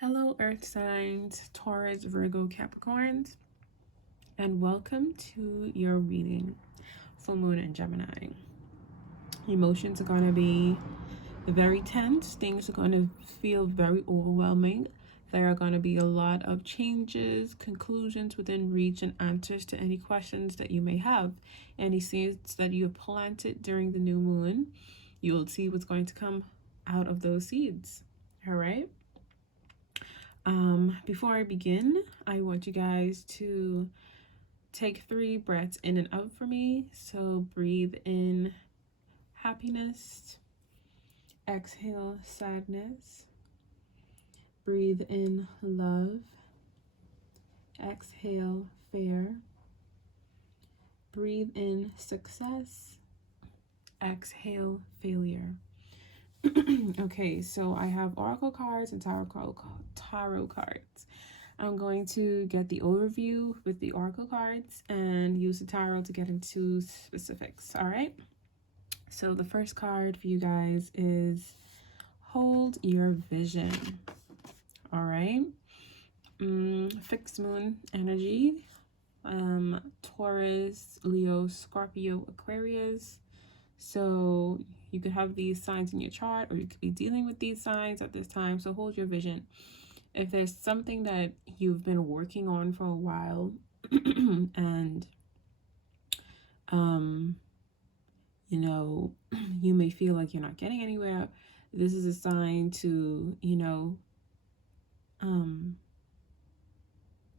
Hello, Earth signs, Taurus, Virgo, Capricorns, and welcome to your reading, Full Moon and Gemini. Emotions are going to be very tense. Things are going to feel very overwhelming. There are going to be a lot of changes, conclusions within reach, and answers to any questions that you may have. Any seeds that you have planted during the new moon, you will see what's going to come out of those seeds. All right. Before I begin, I want you guys to take 3 breaths in and out for me. So breathe in happiness, exhale sadness, breathe in love, exhale fear, breathe in success, exhale failure. Okay, so I have oracle cards and tarot cards. I'm going to get the overview with the oracle cards and use the tarot to get into specifics. All right, so the first card for you guys is hold your vision. All right, fixed moon energy, Taurus, Leo, Scorpio, Aquarius. So you could have these signs in your chart, or you could be dealing with these signs at this time. So hold your vision. If there's something that you've been working on for a while and you know, you may feel like you're not getting anywhere, this is a sign to,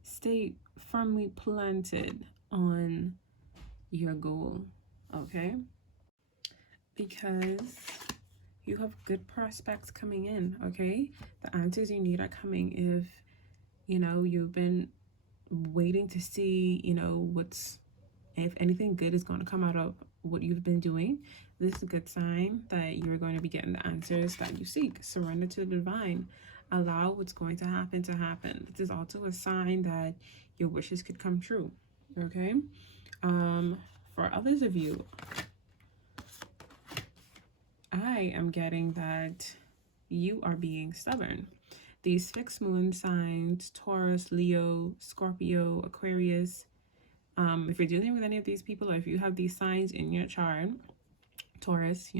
stay firmly planted on your goal, okay? Because you have good prospects coming in, okay? The answers you need are coming. If you've been waiting to see if anything good is going to come out of what you've been doing, this is a good sign that you're going to be getting the answers that you seek. Surrender to the divine. Allow what's going to happen to happen. This is also a sign that your wishes could come true, okay? For others of you, I am getting that you are being stubborn. These fixed moon signs, Taurus, Leo, Scorpio, Aquarius, if you're dealing with any of these people, or if you have these signs in your chart, Taurus,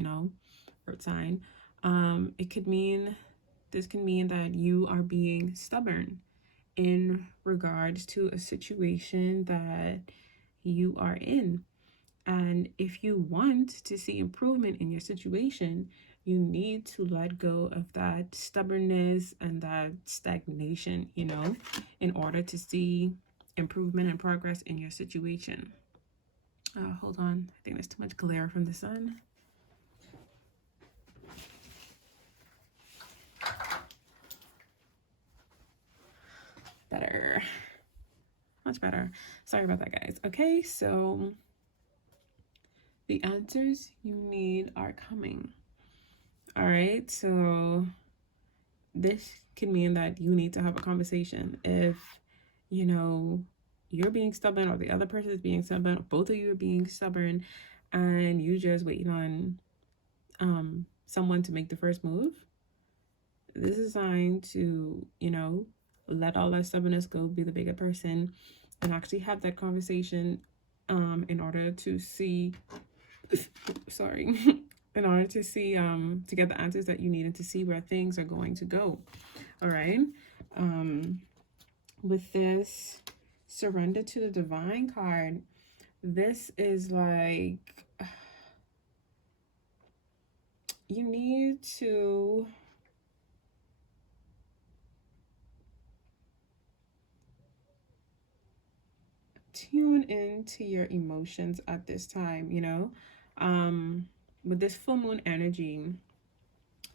earth sign, this can mean that you are being stubborn in regards to a situation that you are in. And if you want to see improvement in your situation, you need to let go of that stubbornness and that stagnation, in order to see improvement and progress in your situation. Hold on. I think there's too much glare from the sun. Better. Much better. Sorry about that, guys. Okay, so the answers you need are coming. All right, so this can mean that you need to have a conversation. If you're being stubborn, or the other person is being stubborn, or both of you are being stubborn, and you just waiting on someone to make the first move, this is a sign to let all that stubbornness go, be the bigger person, and actually have that conversation in order to see in order to see to get the answers that you need and to see where things are going to go. All right, with this surrender to the divine card, this is like you need to tune into your emotions at this time. With this full moon energy,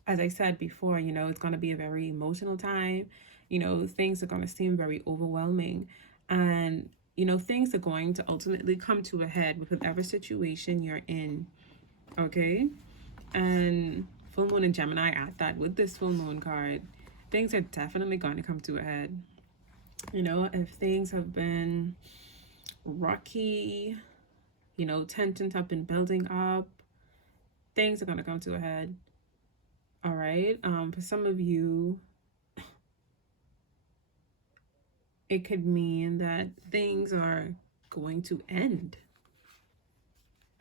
as I said before, it's going to be a very emotional time. Things are going to seem very overwhelming, and things are going to ultimately come to a head with whatever situation you're in, okay? And full moon in Gemini at that, with this full moon card, things are definitely going to come to a head. If things have been rocky, tensions have been building up, things are going to come to a head. All right, for some of you, it could mean that things are going to end.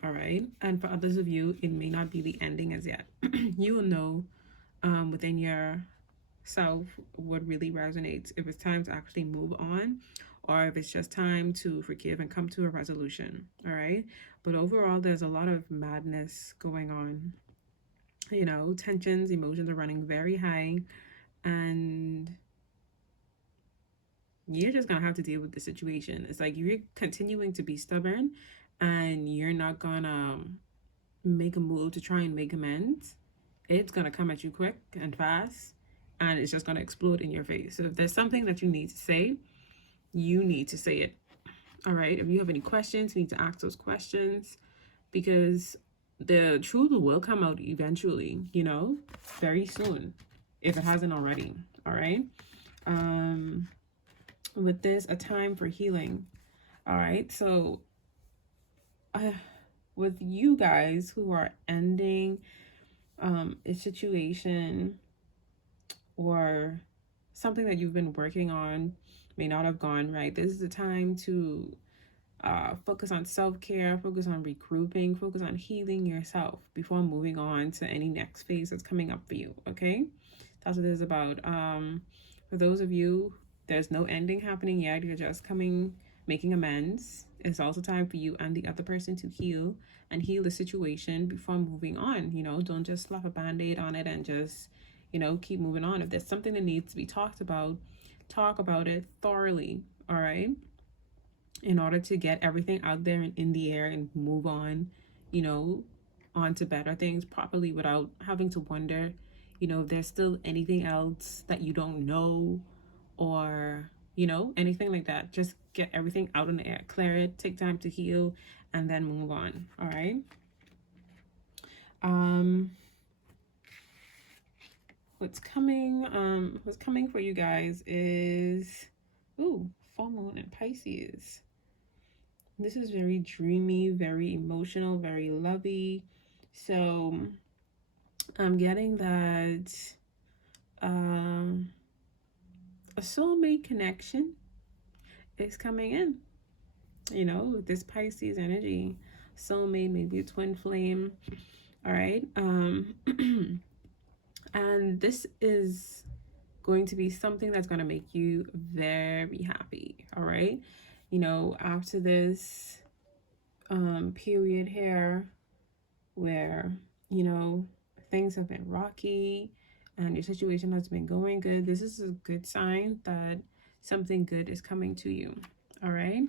All right. And for others of you, it may not be the ending as yet. You will know within yourself what really resonates, if it's time to actually move on or if it's just time to forgive and come to a resolution. All right. But overall, there's a lot of madness going on. You know, tensions, emotions are running very high, and you're just gonna have to deal with the situation. It's like you're continuing to be stubborn and you're not gonna make a move to try and make amends. It's gonna come at you quick and fast, and it's just gonna explode in your face. So if there's something that you need to say, you need to say it. All right. If you have any questions, you need to ask those questions, because the truth will come out eventually, you know, very soon, if it hasn't already. All right. With this, a time for healing. All right. So with you guys who are ending a situation or something that you've been working on may not have gone right, this is the time to focus on self-care, focus on regrouping, focus on healing yourself before moving on to any next phase that's coming up for you. Okay, that's what this is about. For those of you, there's no ending happening yet. You're just making amends. It's also time for you and the other person to heal and heal the situation before moving on. You know, don't just slap a band-aid on it and just, you know, keep moving on. If there's something that needs to be talked about, talk about it thoroughly. All right, in order to get everything out there and in the air and move on, you know, on to better things properly without having to wonder, you know, if there's still anything else that you don't know, or, you know, anything like that. Just get everything out in the air, clear it, take time to heal, and then move on. All right. What's coming for you guys is, ooh, full moon in Pisces. This is very dreamy, very emotional, very lovey. So I'm getting that a soulmate connection is coming in. You know, with this Pisces energy, soulmate, maybe a twin flame. All right. And this is going to be something that's going to make you very happy. All right. You know, after this period here where, you know, things have been rocky and your situation has been going good, this is a good sign that something good is coming to you. All right.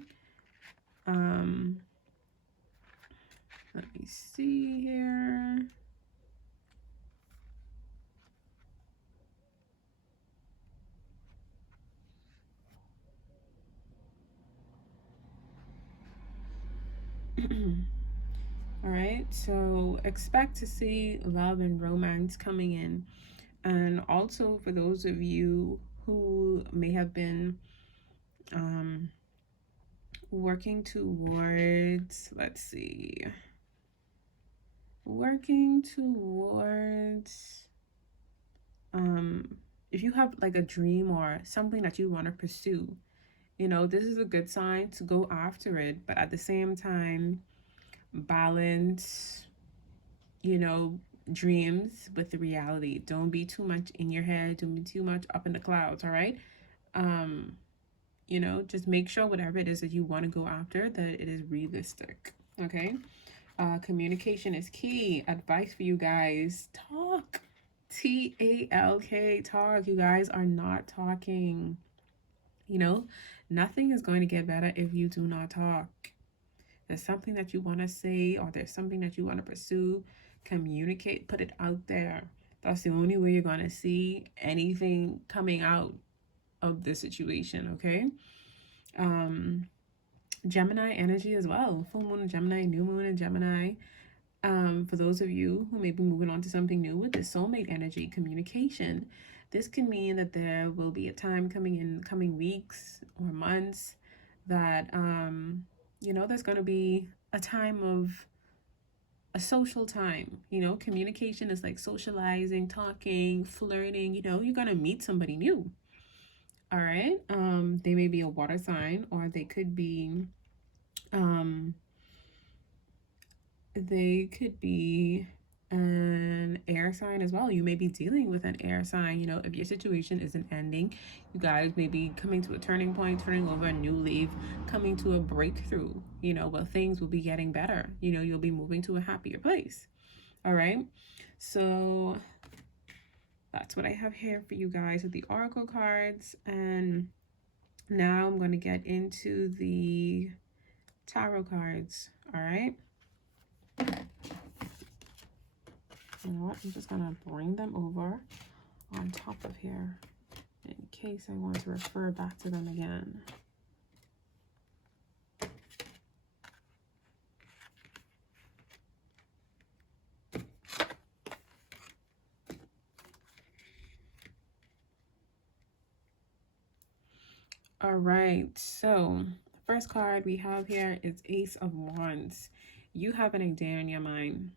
Let me see here. All right, so expect to see love and romance coming in. And also for those of you who may have been working towards, if you have like a dream or something that you want to pursue, you know, this is a good sign to go after it, but at the same time, balance, you know, dreams with the reality. Don't be too much in your head, don't be too much up in the clouds. All right. You know, just make sure whatever it is that you want to go after, that it is realistic. Okay. Communication is key. Advice for you guys: talk. TALK, talk. You guys are not talking. You know, nothing is going to get better if you do not talk. There's something that you want to say, or there's something that you want to pursue, communicate, put it out there. That's the only way you're going to see anything coming out of the situation. Okay. Gemini energy as well. Full moon in Gemini, new moon in Gemini. For those of you who may be moving on to something new with the soulmate energy, communication. This can mean that there will be a time coming in coming weeks or months that you know, there's going to be a time of a social time. You know, communication is like socializing, talking, flirting. You know, you're going to meet somebody new. All right. They may be a water sign, or they could be um an air sign as well. You may be dealing with an air sign. You know, if your situation isn't ending, you guys may be coming to a turning point, turning over a new leaf, coming to a breakthrough, you know, where things will be getting better. You know, you'll be moving to a happier place. All right. So that's what I have here for you guys with the oracle cards. And now I'm going to get into the tarot cards. All right. You know what? I'm just going to bring them over on top of here in case I want to refer back to them again. All right, so the first card we have here is Ace of Wands. You have an idea in your mind.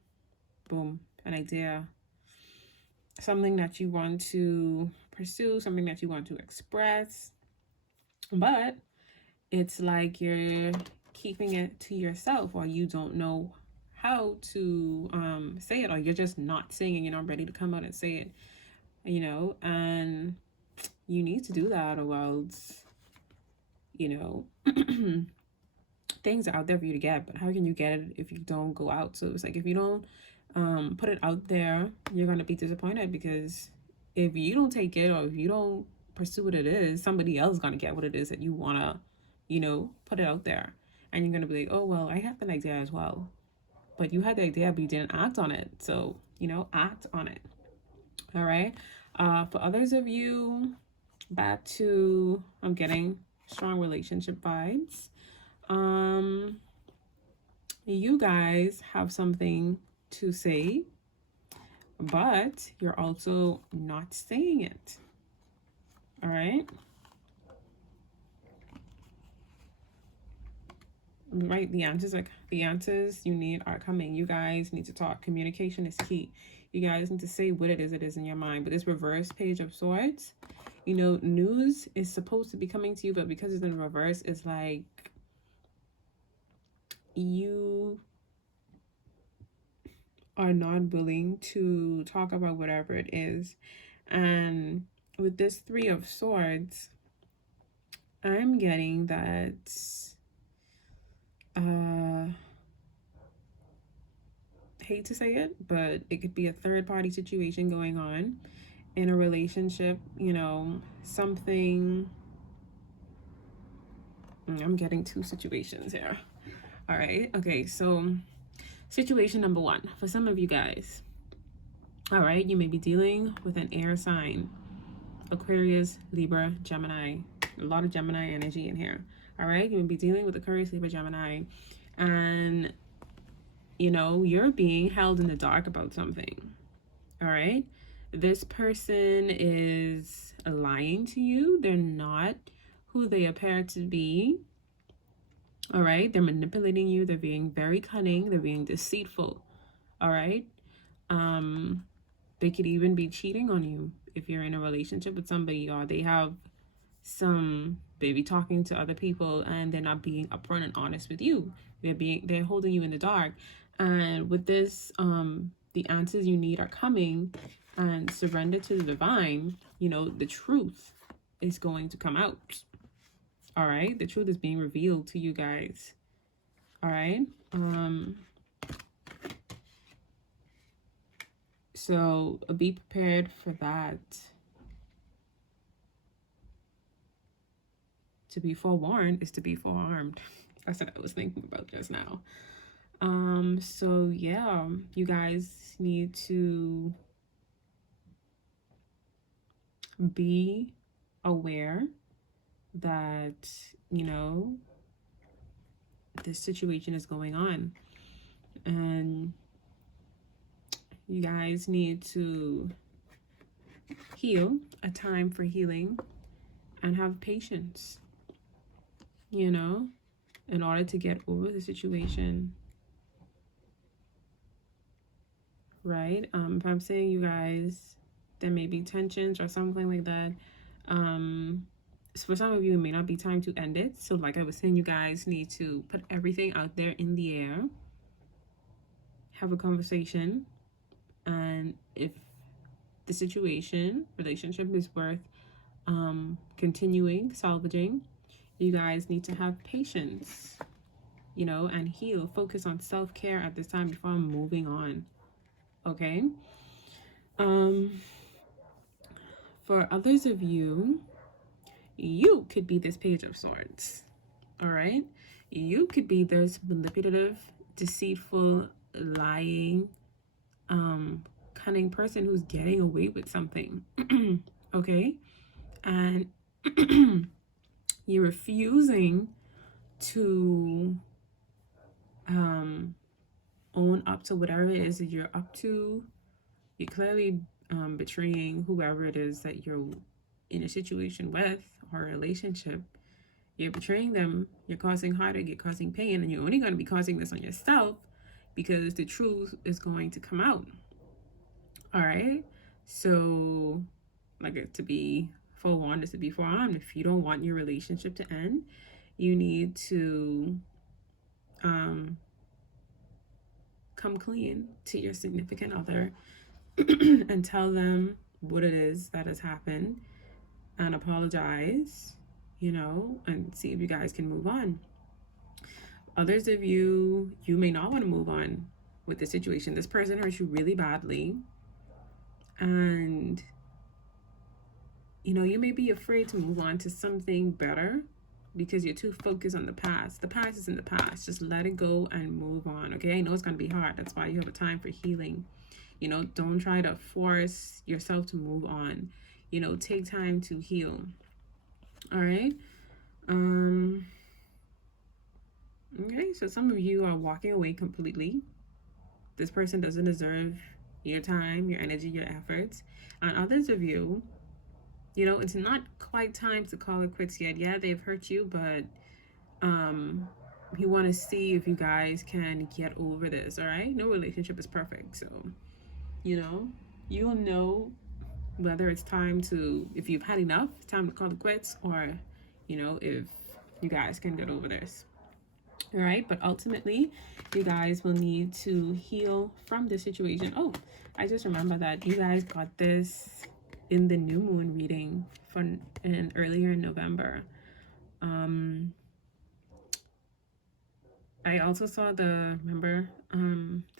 Boom, an idea. Something that you want to pursue, something that you want to express. But it's like you're keeping it to yourself, or you don't know how to say it, or you're just not saying it, you're not ready to come out and say it, you know, and you need to do that, or else, you know, things are out there for you to get, but how can you get it if you don't go out? So it's like, if you don't put it out there, you're going to be disappointed, because if you don't take it, or if you don't pursue what it is, somebody else is going to get what it is that you want to, you know, put it out there. And you're going to be like, oh, well, I have an idea as well. But you had the idea, but you didn't act on it. So, you know, act on it. All right. For others of you, back to, I'm getting strong relationship vibes. You guys have something to say, but you're also not saying it. All right. Right, the answers you need are coming. You guys need to talk. Communication is key. You guys need to say what it is in your mind. But this reverse Page of Swords, you know, news is supposed to be coming to you, but because it's in reverse, it's like you are not willing to talk about whatever it is. And with this Three of Swords, I'm getting that hate to say it, but it could be a third party situation going on in a relationship, you know, something. I'm getting two situations here. All right. Okay. So situation number one, for some of you guys, all right, you may be dealing with an air sign, Aquarius, Libra, Gemini. A lot of Gemini energy in here. All right. You may be dealing with Aquarius, Libra, Gemini, and you know, you're being held in the dark about something. All right. This person is lying to you. They're not who they appear to be. All right. They're manipulating you. They're being very cunning. They're being deceitful. All right. They could even be cheating on you if you're in a relationship with somebody, or they have some baby talking to other people and they're not being upfront and honest with you. They're holding you in the dark. And with this, the answers you need are coming, and surrender to the divine. You know, the truth is going to come out. All right. The truth is being revealed to you guys. All right. So be prepared for that. To be forewarned is to be forearmed. That's what I was thinking about just now. So yeah, you guys need to be aware that, you know, this situation is going on, and you guys need to heal, a time for healing, and have patience, you know, in order to get over the situation. Right? If I'm saying you guys, there may be tensions or something like that, for some of you, it may not be time to end it. So like I was saying, you guys need to put everything out there in the air, have a conversation, and if the situation, relationship is worth continuing, salvaging, you guys need to have patience, you know, and heal. Focus on self-care at this time before moving on. Okay. For others of you, you could be this Page of Swords. All right. You could be this manipulative, deceitful, lying, cunning person who's getting away with something. Okay. And you're refusing to own up to whatever it is that you're up to. You're clearly betraying whoever it is that you're in a situation with or a relationship. You're betraying them. You're causing heartache. You're causing pain, and you're only going to be causing this on yourself because the truth is going to come out. All right. So, like, to be forewarned is to be forearmed. If you don't want your relationship to end, you need to come clean to your significant other and tell them what it is that has happened and apologize, you know, and see if you guys can move on. Others of you, you may not want to move on with the situation. This person hurt you really badly, and you know, you may be afraid to move on to something better because you're too focused on the past. The past is in the past. Just let it go and move on. Okay, I know it's going to be hard. That's why you have a time for healing. You know, don't try to force yourself to move on. You know, take time to heal. All right. Okay, so some of you are walking away completely. This person doesn't deserve your time, your energy, your efforts. And others of you, you know, it's not quite time to call it quits yet. Yeah, they've hurt you, but you want to see if you guys can get over this. All right, no relationship is perfect, so you know, you'll know whether it's time to, if you've had enough, it's time to call it quits, or you know, if you guys can get over this. All right, but ultimately you guys will need to heal from this situation. Oh, I just remember that you guys got this in the new moon reading from earlier in November. I also saw the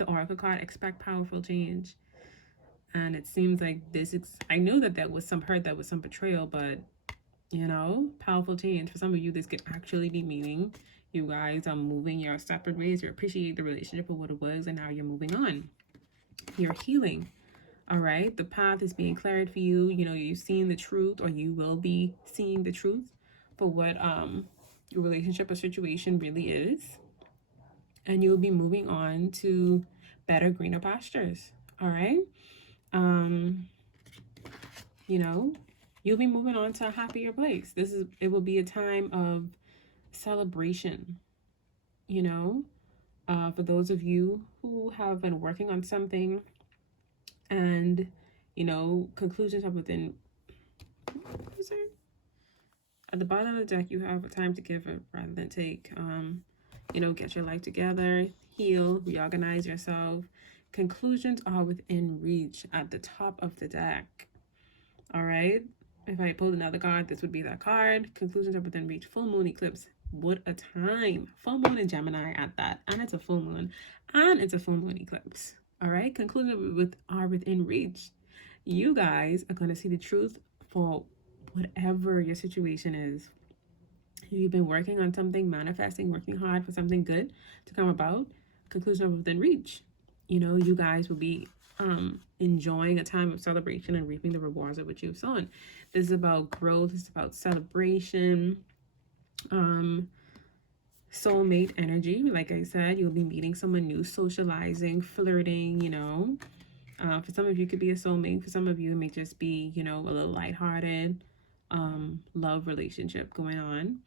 oracle card, expect powerful change, and it seems like this I know that was some hurt, that was some betrayal, but you know, powerful change. For some of you, this could actually be meaning you guys are moving your separate ways. You appreciate the relationship for what it was, and now you're moving on. You're healing. All right, the path is being cleared for you. You know, you've seen the truth, or you will be seeing the truth for what your relationship or situation really is, and you'll be moving on to better, greener pastures. All right, you know, you'll be moving on to a happier place. It will be a time of celebration, you know, for those of you who have been working on something and, you know, conclusions are within. At the bottom of the deck, you have a time to give rather than take. You know, get your life together, heal, reorganize yourself. Conclusions are within reach at the top of the deck. All right. If I pulled another card, this would be that card. Conclusions are within reach. Full moon eclipse. What a time. Full moon in Gemini at that. And it's a full moon. And it's a full moon eclipse. All right. Conclusions are within reach. You guys are going to see the truth for whatever your situation is. You've been working on something, manifesting, working hard for something good to come about. Conclusion are within reach. You know, you guys will be enjoying a time of celebration and reaping the rewards of what you've sown. This is about growth. It's about celebration. Soulmate energy. Like I said, you'll be meeting someone new, socializing, flirting, you know. For some of you, it could be a soulmate. For some of you, it may just be, you know, a little lighthearted love relationship going on.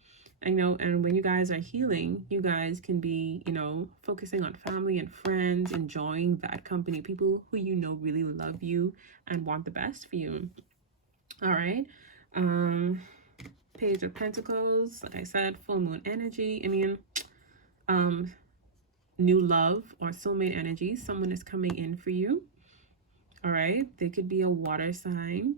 I know, and when you guys are healing, you guys can be, you know, focusing on family and friends, enjoying that company, people who you know really love you and want the best for you. All right. Page of Pentacles, like I said, full moon energy. I mean, new love or soulmate energy. Someone is coming in for you. All right. They could be a water sign.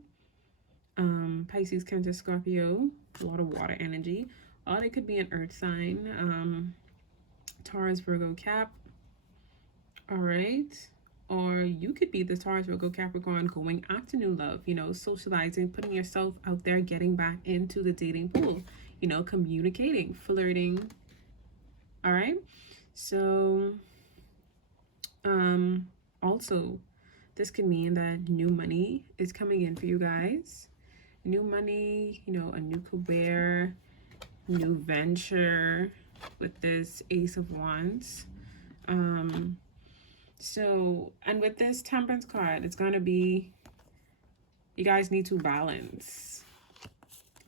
Pisces, Cancer, Scorpio, a lot of water energy. Or they could be an earth sign. Taurus, Virgo, Cap. All right. Or you could be the Taurus, Virgo, Capricorn going after new love, you know, socializing, putting yourself out there, getting back into the dating pool, you know, communicating, flirting. All right. So, also, this could mean that new money is coming in for you guys. New money, you know, a new career, new venture with this Ace of Wands. So, and with this Temperance card, it's going to be, you guys need to balance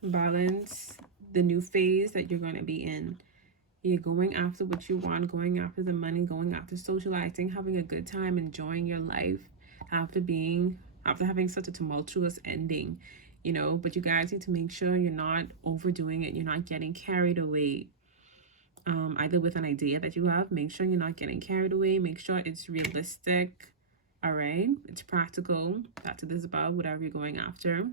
the new phase that you're going to be in. You're going after what you want, going after the money, going after socializing, having a good time, enjoying your life after having such a tumultuous ending, you know. But you guys need to make sure you're not overdoing it. You're not getting carried away. Either with an idea that you have, make sure you're not getting carried away. Make sure it's realistic. All right, it's practical. That's what this is about, whatever you're going after.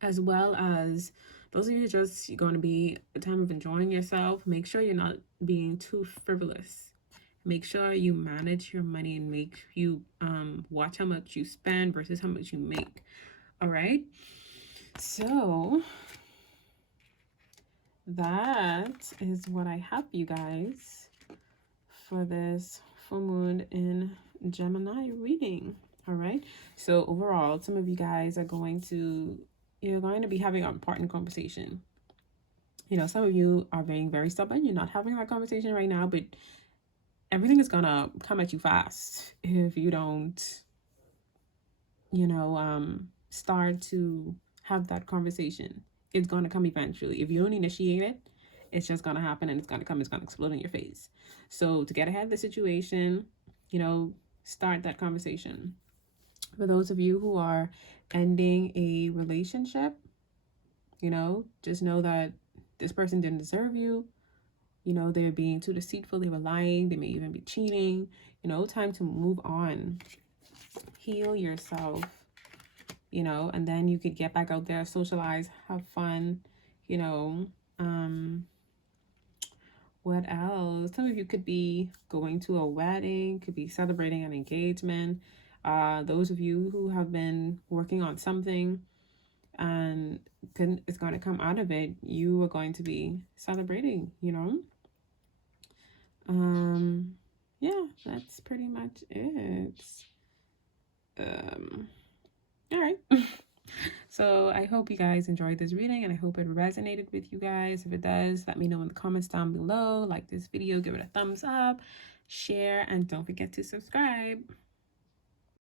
As well as those of you who just going to be a time of enjoying yourself, make sure you're not being too frivolous. Make sure you manage your money and make you watch how much you spend versus how much you make. All right, so that is what I have for you guys for this full moon in Gemini reading. All right, so overall, some of you guys are you're going to be having an important conversation. You know, some of you are being very stubborn. You're not having that conversation right now, but everything is going to come at you fast if you don't, you know, start to have that conversation. It's going to come eventually. If you don't initiate it, it's just going to happen and it's going to come. It's going to explode in your face. So to get ahead of the situation, you know, start that conversation. For those of you who are ending a relationship, you know, just know that this person didn't deserve you. You know, they're being too deceitful. They were lying. They may even be cheating. You know, time to move on. Heal yourself, you know, and then you could get back out there, socialize, have fun, you know. What else? Some of you could be going to a wedding, could be celebrating an engagement. Those of you who have been working on something and it's going to come out of it, you are going to be celebrating, you know. Yeah, that's pretty much it. All right. So I hope you guys enjoyed this reading and I hope it resonated with you guys. If it does, let me know in the comments down below. Like this video, give it a thumbs up, share, and don't forget to subscribe.